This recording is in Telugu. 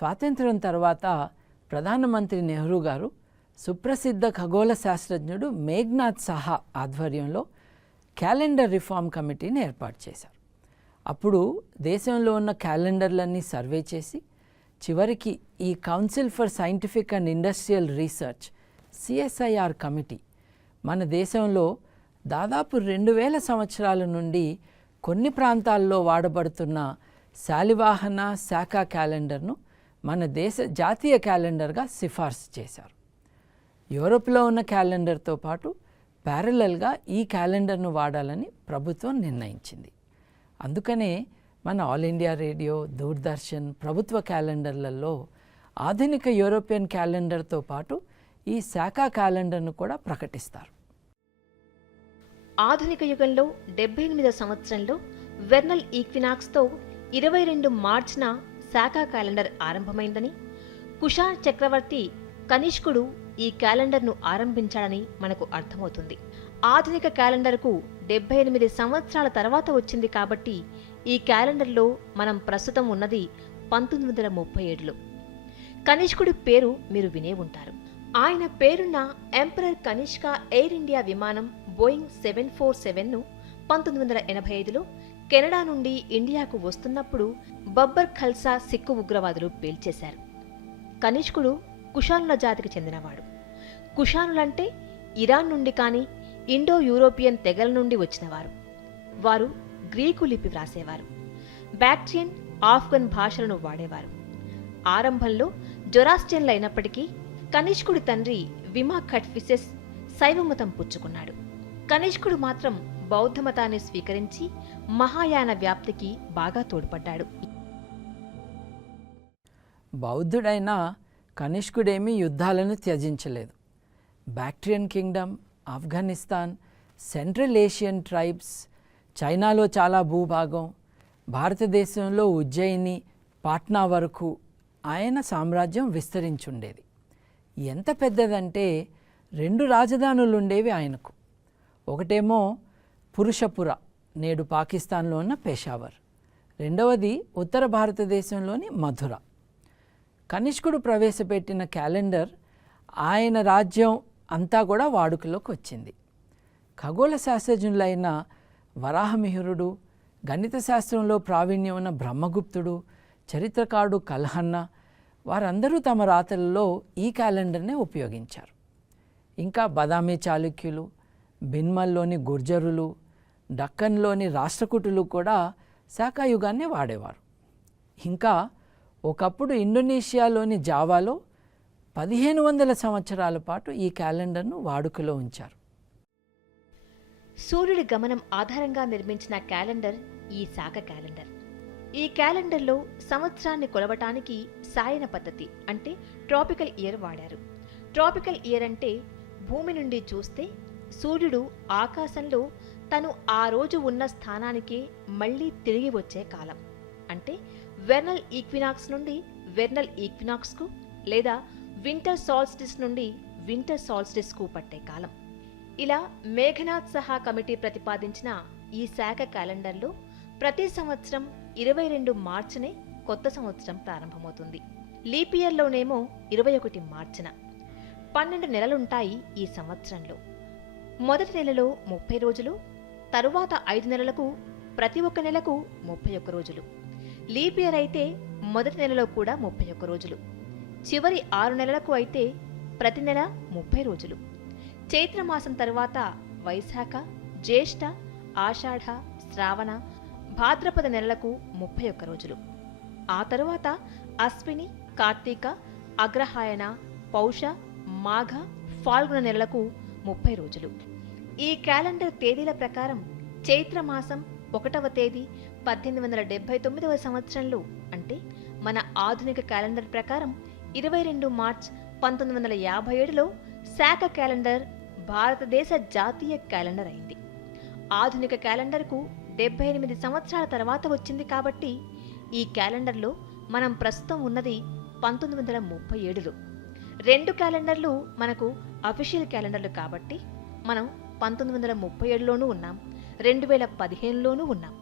స్వాతంత్ర్యం తర్వాత ప్రధానమంత్రి నెహ్రూ గారు సుప్రసిద్ధ ఖగోళ శాస్త్రజ్ఞుడు మేఘ్నాథ్ సహా ఆధ్వర్యంలో క్యాలెండర్ రిఫార్మ్ కమిటీని ఏర్పాటు చేశారు. అప్పుడు దేశంలో ఉన్న క్యాలెండర్లన్నీ సర్వే చేసి చివరికి ఈ council for scientific and industrial research CSIR committee మన దేశంలో దాదాపు రెండు వేల సంవత్సరాల నుండి కొన్ని ప్రాంతాల్లో వాడబడుతున్న శాలివాహన శాఖ క్యాలెండర్ను మన దేశ జాతీయ క్యాలెండర్గా సిఫార్సు చేశారు. యూరోప్లో ఉన్న క్యాలెండర్తో పాటు ప్యారలల్గా ఈ క్యాలెండర్ను వాడాలని ప్రభుత్వం నిర్ణయించింది. అందుకనే మన ఆల్ ఇండియా రేడియో దూరదర్శన్ ప్రభుత్వ క్యాలెండర్లలో ఆధునిక యూరోపియన్ క్యాలెండర్తో పాటు ఈ శాఖ క్యాలెండర్ను కూడా ప్రకటిస్తారు. ఆధునిక యుగంలో డెబ్బై ఎనిమిదో సంవత్సరంలో వెర్నల్ ఈక్వినాక్స్తో ఇరవై రెండు మార్చిన శాఖ క్యాలెండర్ ఆరంభమైందని కుషార్ చక్రవర్తి కనిష్కుడు ఈ క్యాలెండర్ను ఆరంభించాడని మనకు అర్థమవుతుంది. ఆధునిక క్యాలెండర్కు డెబ్బై ఎనిమిది సంవత్సరాల తర్వాత వచ్చింది కాబట్టి ఈ క్యాలెండర్లో మనం ప్రస్తుతం ఉన్నది పంతొమ్మిది వందల ముప్పై ఏడులో. కనిష్కుడి పేరు మీరు వినే ఉంటారు. ఆయన పేరున్న ఎంపరర్ కనిష్క ఎయిర్ ఇండియా విమానం బోయింగ్ సెవెన్ ఫోర్ సెవెన్ను పంతొమ్మిది వందల ఎనభై ఐదులో కెనడా నుండి ఇండియాకు వస్తున్నప్పుడు బబ్బర్ ఖల్సా సిక్కు ఉగ్రవాదులు పేల్చేశారు. కనిష్కుడు కుషానుల జాతికి చెందినవాడు. కుషానులంటే ఇరాన్ నుండి కానీ ఇండో యూరోపియన్ తెగల నుండి వచ్చినవారు. వారు గ్రీకు లిపి వ్రాసేవారు. బ్యాక్ట్రియన్ ఆఫ్ఘన్ భాషలను వాడేవారు. ఆరంభంలో జొరాస్టియన్లు అయినప్పటికీ కనిష్కుడి తండ్రి విమా ఖట్ఫిసెస్ శైవమతం పుచ్చుకున్నాడు. కనిష్కుడు మాత్రం బౌద్ధమతాన్ని స్వీకరించి మహాయాన వ్యాప్తికి బాగా తోడ్పడ్డాడు. బౌద్ధుడైన కనిష్కుడేమీ యుద్ధాలను త్యజించలేదు. Bactrian kingdom Afghanistan central Asian tribes చైనాలో చాలా భూభాగం భారతదేశంలో ఉజ్జయిని పాట్నా వరకు ఆయన సామ్రాజ్యం విస్తరించుండేది. ఎంత పెద్దదంటే రెండు రాజధానులు ఉండేవి ఆయనకు. ఒకటేమో పురుషపుర నేడు పాకిస్తాన్లో ఉన్న పెషావర్. రెండవది ఉత్తర భారతదేశంలోని మధుర. కనిష్కుడు ప్రవేశపెట్టిన క్యాలెండర్ ఆయన రాజ్యం అంతా కూడా వాడుకలోకి వచ్చింది. ఖగోళ శాస్త్రజ్ఞులైన వరాహమిహిరుడు గణిత శాస్త్రంలో ప్రావీణ్యం ఉన్న బ్రహ్మగుప్తుడు చరిత్రకారుడు కల్హన్న వారందరూ తమ రాతలలో ఈ క్యాలెండర్నే ఉపయోగించారు. ఇంకా బదామి చాళుక్యులు బిన్మల్లోని గుర్జరులు డక్కన్లోని రాష్ట్రకూటులు కూడా శాఖాయుగాన్నే వాడేవారు. ఇంకా ఒకప్పుడు ఇండోనేషియాలోని జావాలో పదిహేను వందల సంవత్సరాల పాటు ఈ క్యాలెండర్ను వాడుకలో ఉంచారు. సూర్యుడి గమనం ఆధారంగా నిర్మించిన క్యాలెండర్ ఈ శాఖ క్యాలెండర్. ఈ క్యాలెండర్లో సంవత్సరాన్ని కొలవటానికి సాయన పద్ధతి అంటే ట్రాపికల్ ఇయర్ వాడారు. ట్రాపికల్ ఇయర్ అంటే భూమి నుండి చూస్తే సూర్యుడు ఆకాశంలో తను ఆ రోజు ఉన్న స్థానానికి మళ్ళీ తిరిగి వచ్చే కాలం. అంటే వెర్నల్ ఈక్వినాక్స్ నుండి వెర్నల్ ఈక్వినాక్స్కు లేదా వింటర్ సాల్స్టిస్ నుండి వింటర్ సాల్స్టిస్కు పట్టే కాలం. ఇలా మేఘనాథ్ సహా కమిటీ ప్రతిపాదించిన ఈ శాఖ క్యాలెండర్లో ప్రతి సంవత్సరం ఇరవై రెండు మార్చినే కొత్త సంవత్సరం ప్రారంభమవుతుంది. లీప్ ఇయర్లోనేమో ఇరవై ఒకటి మార్చిన. పన్నెండు నెలలుంటాయి ఈ సంవత్సరంలో. మొదటి నెలలో ముప్పై రోజులు తరువాత ఐదు నెలలకు ప్రతి ఒక్క నెలకు ముప్పై ఒక్క రోజులు. లీప్ ఇయర్ అయితే మొదటి నెలలో కూడా ముప్పై ఒక్క రోజులు. చివరి ఆరు నెలలకు అయితే ప్రతి నెల ముప్పై రోజులు. చైత్రమాసం తరువాత వైశాఖ జ్యేష్ఠ ఆషాఢ శ్రావణ భాద్రపద నెలలకు ముప్పై ఒక్క రోజులు. ఆ తరువాత అశ్విని కార్తీక అగ్రహాయణ పౌష మాఘ ఫాల్గుణ నెలలకు ముప్పై రోజులు. ఈ క్యాలెండర్ తేదీల ప్రకారం చైత్రమాసం ఒకటవ తేదీ పద్దెనిమిది వందల డెబ్బై తొమ్మిదవ సంవత్సరంలో అంటే మన ఆధునిక క్యాలెండర్ ప్రకారం ఇరవై రెండు మార్చ్ పంతొమ్మిది వందల యాభై ఏడులో శాఖ క్యాలెండర్ భారతదేశ జాతీయ క్యాలెండర్ అయింది. ఆధునిక క్యాలెండర్కు డెబ్బై ఎనిమిది సంవత్సరాల తర్వాత వచ్చింది కాబట్టి ఈ క్యాలెండర్లో మనం ప్రస్తుతం ఉన్నది పంతొమ్మిది వందల ముప్పై ఏడులో. రెండు క్యాలెండర్లు మనకు అఫీషియల్ క్యాలెండర్లు కాబట్టి మనం పంతొమ్మిది వందల ముప్పై ఏడులోనూ ఉన్నాం రెండు వేల పదిహేనులోనూ ఉన్నాం.